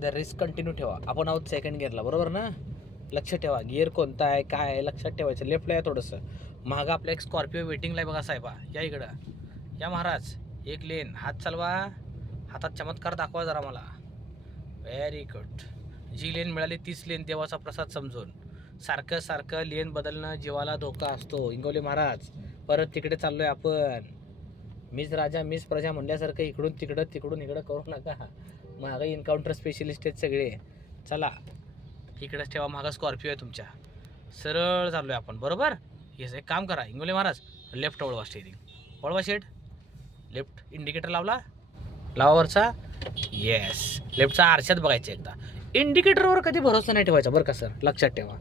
The race continue ठेवा. आपण आहोत सेकंड गिअरला बरोबर ना? लक्ष ठेवा. गिअर कोणता आहे काय आहे लक्षात ठेवायचं. लेफ्टला या थोडंसं. महाग आपलं एक स्कॉर्पिओ वेटिंगला आहे बघा साहेबा. या इकडं. या महाराज एक लेन हात चालवा. हातात चमत्कार दाखवा जरा मला. व्हेरी गुड जी लेन मिळाली तीच लेन देवाचा प्रसाद समजून. सारखं सारखं लेन बदलणं जीवाला धोका असतो. इंगोले महाराज परत तिकडे चाललो आहे आपण. मीच राजा मीच प्रजा म्हणल्यासारखं इकडून तिकडं तिकडून इकडं करू नका. मागं एन्काउंटर स्पेशलिस्ट आहेत सगळे. चला इकडंच ठेवा मागं स्कॉर्पिओ आहे तुमच्या. सरळ चाललो आहे आपण बरोबर? येस एक काम करा इंगोले महाराज लेफ्ट वळवा स्टेरिंग वळवा शेट लेफ्ट इंडिकेटर लावला. लावावरचा येस लेफ्टचा आरशात बघायचं एकदा. इंडिकेटरवर कधी भरोसा नाही ठेवायचा बरं का सर लक्षात ठेवा.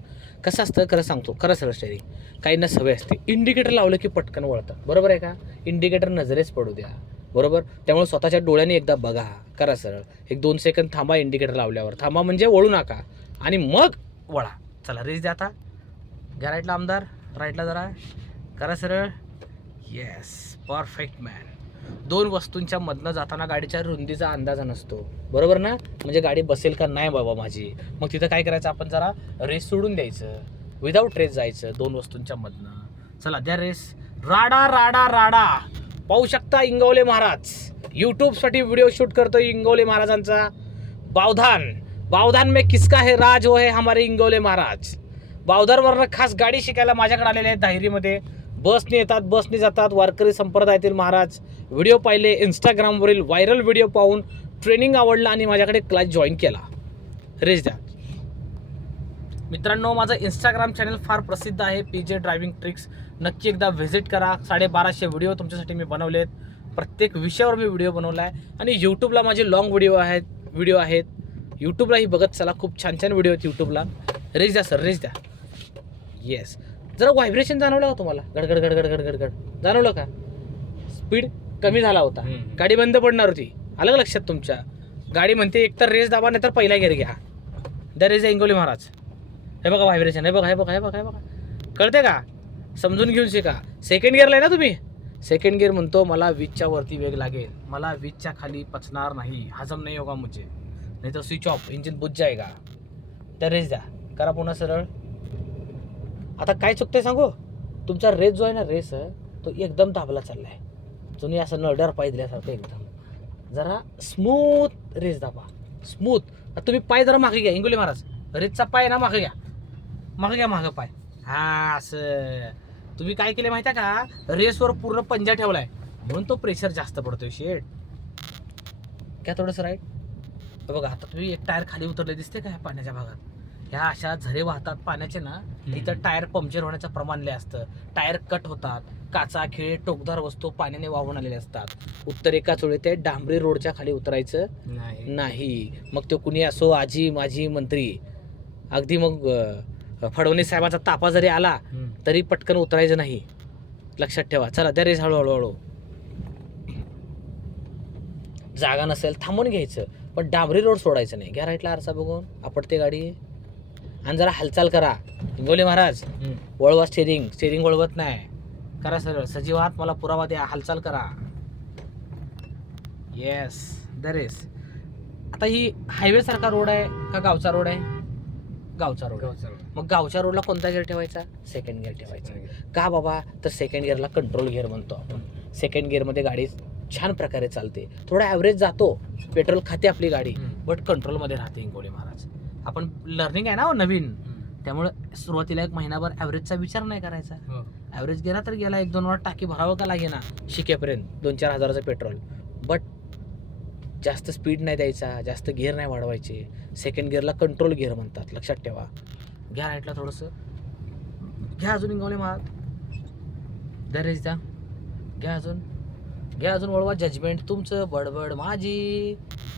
कसं असतं? खरं सांगतो. खरं सर स्टेरिंग न सवय असते. इंडिकेटर लावलं की पटकन वळतं. बरोबर आहे का? इंडिकेटर नजरेच पडू द्या. बरोबर? त्यामुळे स्वतःच्या डोळ्याने एकदा बघा. करा सरळ. एक दोन सेकंद थांबा इंडिकेटर लावल्यावर. थांबा म्हणजे वळू नका. आणि मग वळा. चला रेस द्या आता. घ्या राईटला आमदार. राईटला जरा. करा सरळ. येस परफेक्ट मॅन दोन वस्तूंच्या मधनं जाताना गाडीच्या रुंदीचा अंदाजा नसतो. बरोबर ना? म्हणजे गाडी बसेल का नाही बाबा माझी? मग तिथं काय करायचं? आपण जरा रेस सोडून द्यायचं. विदाऊट रेस जायचं दोन वस्तूंच्या मधनं. चला द्या रेस राडा राडा राडा. पाहू शकता इंगवले महाराज. यूट्यूबसाठी व्हिडिओ शूट करतो इंगवले महाराजांचा. बावधान. बावधान में किसका है राज हो हे हमारे इंगवले महाराज. बावधानवरनं खास गाडी शिकायला माझ्याकडे आलेले आहेत दाहिरीमध्ये. बसने येतात बसने जातात. वारकरी संप्रदायातील महाराज. व्हिडिओ पाहिले इंस्टाग्रामवरील व्हायरल व्हिडिओ पाहून ट्रेनिंग आवडलं आणि माझ्याकडे क्लास जॉईन केला. रेज द्या. मित्रांनो माझं इंस्टाग्राम चॅनल फार प्रसिद्ध आहे पी जे ड्रायव्हिंग ट्रिक्स नक्की एकदा व्हिजिट करा. साडेबाराशे व्हिडिओ तुमच्यासाठी मी बनवलेत. प्रत्येक विषयावर मी व्हिडिओ बनवला आहे आणि यूट्यूबला माझे लॉंग व्हिडिओ आहेत व्हिडिओ आहेत. यूट्यूबलाही बघत चला. खूप छान छान व्हिडिओ आहेत यूट्यूबला रेस द्या सर रेस द्या. येस जरा व्हायब्रेशन जाणवलं का तुम्हाला? गडगड गडगड गडगड गड जाणवलं का? स्पीड कमी झाला होता. गाडी बंद पडणार होती. आलं का लक्षात तुमच्या? गाडी म्हणते एकतर रेस दाबा नाही तर पहिला गेअर घ्या. द्या रेस इंगोली महाराज. हे बघा व्हायब्रेशन हे बघा हे बघा हे बघा हे बघा. कळते का? समजून घेऊन शिका. सेकंड गिअरला आहे ना तुम्ही? सेकंड गिअर म्हणतो मला वीजच्या वरती वेग लागेल. मला वीजच्या खाली पचणार नाही. हजम नाही होगा मुझे. नाही तर स्विच ऑफ इंजिन बुज जाएगा तर रेस द्या. करा पुन्हा सरळ. आता काय चुकतंय सांगू? तुमचा रेस जो आहे ना रेस तो एकदम दाबला चाललाय. तुम्ही असं नळड्यावर पाय दिल्यासारखं एकदम. जरा स्मूथ रेस दाबा. स्मूथ तुम्ही पाय जरा मागे घ्या. इंगोली महाराज. रेसचा पाय ना मागे घ्या. मागे घ्या मागं पाय. हा असं. तुम्ही काय केलं माहिती आहे का? रेसवर पूर्ण पंजा ठेवलाय. म्हणून तो प्रेशर जास्त पडतोय शेट काय थोडंसं राईट बघा आता तुम्ही एक टायर खाली उतरले दिसते का पाण्याच्या भागात? ह्या अशा झरे वाहतात पाण्याचे ना तिथं टायर पंक्चर होण्याचं प्रमाण लय असतं. टायर कट होतात काचा खिळे टोकदार वस्तू पाण्याने वाहून आलेले असतात. उत्तरेका चोळे ते डांबरी रोडच्या खाली उतरायचं नाही. नाही. मग तो कुणी असो आजी माजी मंत्री अगदी मग फडणवीस साहेबाचा तापा जरी आला. तरी पटकन उतरायचं नाही. लक्षात ठेवा. चला द्या रेस हळूहळू. हळू जागा नसेल थांबून घ्यायचं. पण डांबरी रोड सोडायचं नाही. घ्या राईटला आरसा बघून. आपटते गाडी. आणि जरा हालचाल करा. गोले महाराज. वळवा स्टेरिंग स्टेरिंग वळवत नाही. करा सरळ. सजीवात मला पुरावा द्या. हालचाल करा. येस दरेस. आता ही हायवे सारखा रोड आहे का गावचा रोड आहे? गावचा रोड. मग गावच्या रोडला कोणता गिअर ठेवायचा? सेकंड गिअर ठेवायचा. का बाबा? तर सेकंड गिअरला कंट्रोल गिअर म्हणतो आपण. सेकंड गिअरमध्ये गाडी छान प्रकारे चालते. थोडा ॲव्हरेज जातो. पेट्रोल खाते आपली गाडी. बट कंट्रोलमध्ये राहते इंगोली महाराज. आपण लर्निंग आहे ना हो नवीन. त्यामुळे सुरुवातीला एक महिनाभर ॲव्हरेजचा विचार नाही करायचा. हो. ॲव्हरेज गेला तर गेला एक दोन वेळा टाकी भरावं का लागे ना शिकेपर्यंत दोन चार हजाराचं पेट्रोल बट जास्त स्पीड नाही द्यायचा जास्त गिअर नाही वाढवायचे. सेकंड गिअरला कंट्रोल गिअर म्हणतात लक्षात ठेवा. घ्या राईटला थोडंसं. घ्या अजून इंगवले महाग. दर रेस द्या घ्या अजून. घ्या अजून वळवा जजमेंट तुमचं बडबड माझी.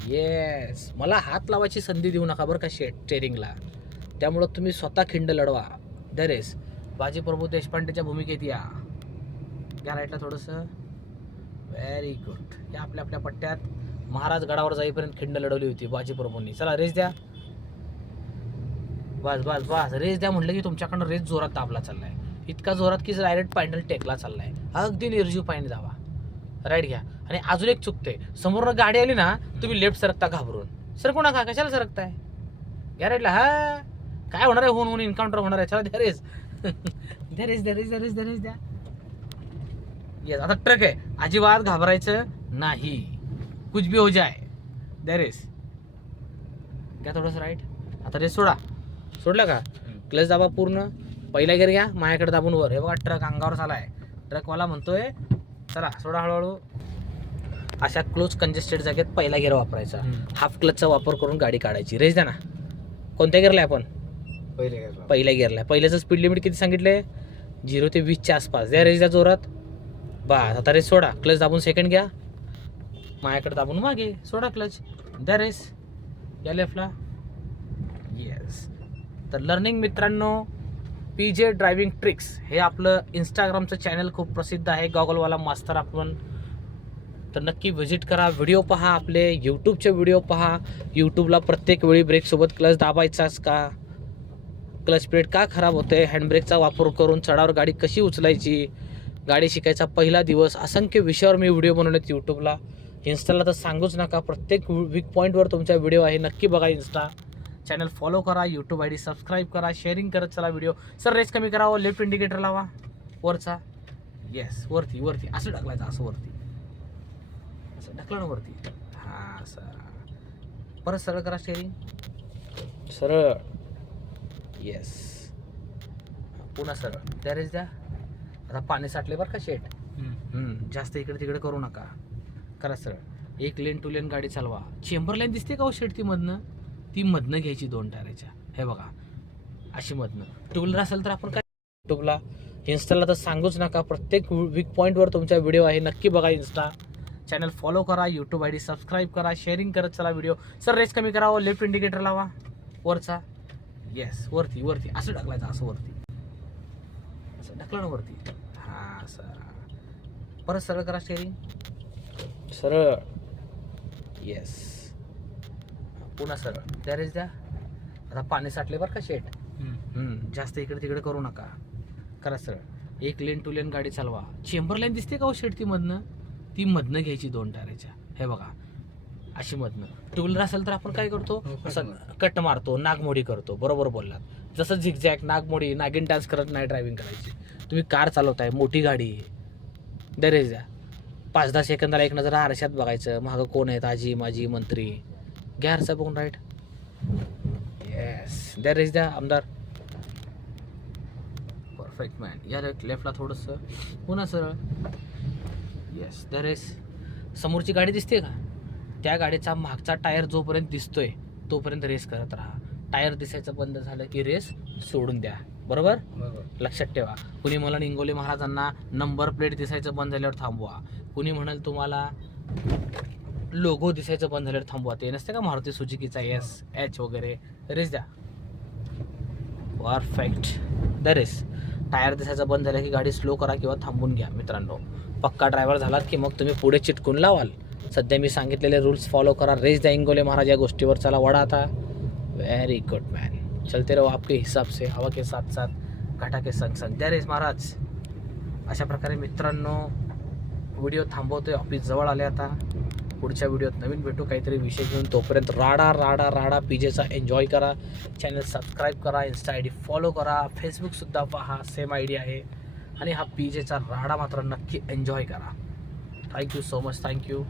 येस मला हात लावायची संधी देऊ नका बरं का शे स्टेरिंगला त्यामुळं तुम्ही स्वतः खिंड लढवा. द्या रेस बाजी प्रभू देशपांडेच्या भूमिकेत या. घ्या राईटला थोडंसं. व्हेरी गुड या आपल्या आपल्या पट्ट्यात. महाराज गडावर जाईपर्यंत खिंड लढवली होती. बाजी प्रभूंनी. चला रेस द्या. बस बस बस. रेस द्या म्हटलं की तुमच्याकडनं रेस जोरात दाबला चाललाय. इतका जोरात की डायरेक्ट पॅन्डल टेकला चाललाय. अगदी निर्जीव पॉईंट जावा राईट घ्या. आणि अजून एक चुकते समोरनं गाडी आली ना तुम्ही लेफ्ट सरकता घाबरून. सरकू नका. कशाला सरकताय? या राईटला हा. काय होणार आहे? होऊन होऊन एन्काउंटर होणार आहे. चला द्या रेस. द्या रेस द्या रेस द्या रेस द्या येस आता ट्रक आहे. अजिबात घाबरायचं नाही. कुछ भी हो जाय देर इज घ्या थोडंसं राईट आता रेस सोडा. सोडलं का? क्लच दाबा पूर्ण. पहिला गेअर घ्या माझ्याकडे दाबून वर. हे बघा ट्रक अंगावर चालाय. ट्रकवाला म्हणतोय चला सोडा हळूहळू. अशा क्लोज कंजेस्टेड जागेत पहिला गेअर वापरायचा. हाफ क्लचचा वापर करून गाडी काढायची. रेस द्या ना. कोणत्या गेअरला आहे आपण? पहिले पहिल्या गेअरला पहिल्याचं स्पीड लिमिट किती सांगितले? झिरो ते वीसच्या आसपास. द्या रेस द्या जोरात. बस आता रेस सोडा. क्लच दाबून सेकंड घ्या. माझ्याकडे दाबून मागे सोडा क्लच द्या रेस या लेफ्टला येस तर लर्निंग मित्रांनो पी जे ड्रायव्हिंग ट्रिक्स हे आपलं इंस्टाग्रामचं चॅनल खूप प्रसिद्ध आहे. गॉगलवाला मास्तर आपण. तर नक्की व्हिजिट करा. व्हिडिओ पहा आपले. यूट्यूबचे व्हिडिओ पहा. यूट्यूबला प्रत्येक वेळी ब्रेकसोबत क्लच दाबायचाच का? क्लच प्लेट का खराब होते हँडब्रेकचा वापर करून चढावर गाडी कशी उचलायची? गाडी शिकायचा पहिला दिवस. असंख्य विषयावर मी व्हिडिओ बनवलेत यूट्यूबला इन्स्टाला तर सांगूच नका. प्रत्येक वीक पॉईंटवर तुमचा व्हिडिओ आहे. नक्की बघा इन्स्टा. चॅनल फॉलो करा यूट्यूब आय डी सबस्क्राईब करा शेअरिंग करत चला व्हिडिओ सर रेस कमी करावं लेफ्ट इंडिकेटर लावा. वरचा. येस वरती वरती. असं ढकलायचं असं वरती. असं ढकला ना वरती. हां असं. परत सरळ करा शेअरिंग सरळ. येस पुन्हा सरळ. त्या रेस द्या आता पाणी साठले बरं का शेट जास्त इकडे तिकडे करू नका. करा सरळ. एक लेन टू लेन गाडी चालवा. चेंबर लाईन दिसते का हो शेट ती मधनं ती मधनं घ्यायची दोन टायरच्या हे बघा. अशी मधनं. टू व्हीलर असेल तर आपण काय युट्यूबला इन्स्टाला तर सांगूच नका. प्रत्येक वीक पॉईंटवर तुमचा व्हिडिओ आहे. नक्की बघा इन्स्टा चॅनल फॉलो करा यूट्यूब आय डी सबस्क्राईब करा शेअरिंग करत चला व्हिडिओ सर रेस कमी करावं लेफ्ट इंडिकेटर लावा. वरचा. येस वरती वरती. असं ढकलायचं असं वरती. असं ढकला ना वरती. हां सर परत सरळ करा शेअरिंग सरळ. येस पुन्हा सरळ. रेस द्या आता पाणी साठले बरं का शेट हम्म, जास्त इकडे तिकडे करू नका. करा सरळ. एक लेन टू लेन गाडी चालवा. चेंबर लाईन दिसते का हो शेट ती मधनं? ती मधनं घ्यायची दोन टायराच्या हे बघा. अशी मधनं. टू व्हीलर असेल तर आपण काय करतो? हो, कट असं मारतो. कट मारतो नागमोडी करतो. बरोबर बोललात. जसं झिकझॅक नागमोडी नागिन डान्स करत नाही ड्रायव्हिंग करायची. तुम्ही कार चालवताय मोठी गाडी. दरेज द्या पाच दहा सेकंदाला एक नजर आरशात बघायचं. मागं कोण आहेत? आजी माजी मंत्री. घ्या आरसा बघून राईट? येस द्या रेस द्या आमदार. परफेक्ट मॅन या लेफ्टला थोडंसं. हो पुन्हा सरळ? येस द्या रेस समोरची गाडी दिसते का? त्या गाडीचा मागचा टायर जोपर्यंत दिसतोय तोपर्यंत रेस करत राहा. टायर दिसायचं बंद झालं की रेस सोडून द्या. बरोबर? लक्षात ठेवा. कुणी मला इंगोले महाराजांना नंबर प्लेट दिसायचं बंद झाल्यावर थांबवा. कुणी म्हणाल तुम्हाला लोगो दिसायचं बंद झाल्यावर थांबवा. ते नसते का मारुती सुझुकीचा? एस एच वगैरे. रेस द्या. परफेक्ट द रेस टायर दिसायचं बंद झालं की गाडी स्लो करा किंवा थांबून घ्या मित्रांनो. पक्का ड्रायव्हर झालात की मग तुम्ही पुढे चिटकून लावाल. सध्या मी सांगितलेले रूल्स फॉलो करा. रेस द्या इंगोले महाराज या गोष्टीवर. चला वडा आता. व्हेरी गुड मॅन चलते रहो आपके हिसाब से हवा के साथ साथ घाटा के संग संग। द्या रेस महाराज। अशा प्रकारे मित्रांनो व्हिडिओ थांबवतोय. ऑफिस जवळ आले आता. पुढच्या व्हिडिओत नवीन भेटू. काहीतरी विषय घेऊन तोपर्यंत राडा राडा राडा पीजेचा एन्जॉय करा. चॅनल सबस्क्राईब करा. इन्स्टा आय डी फॉलो करा फेसबुकसुद्धा पहा. सेम आय डी आहे. आणि हा पीजेचा राडा मात्र नक्की एन्जॉय करा. Thank you so much thank you